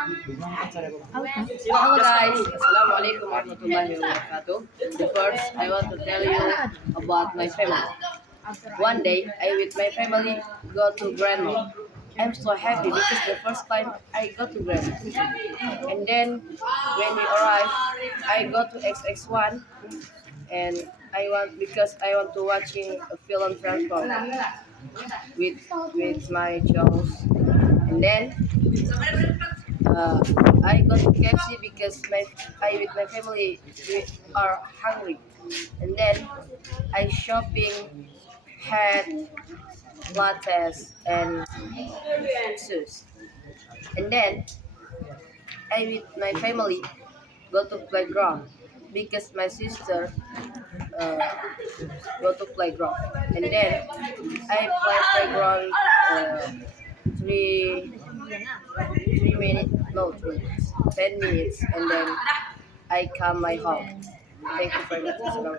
Hello guys, Assalamualaikum warahmatullahi wabarakatuh. First, I want to tell you about my family. One day, I with my family go to grandma. I'm so happy because the first time I go to grandma. And then when we arrive, I go to XX1 and I want to watching a film transform with my chums. And then uh, I got KFC because I with my family we are hungry, and then I shopping had lattes and juice, and then I with my family go to playground because my sister uh, go to playground, and then I play playground three 3 minutes, no 3 minutes, 10 minutes, and then I come my home. Thank you for listening.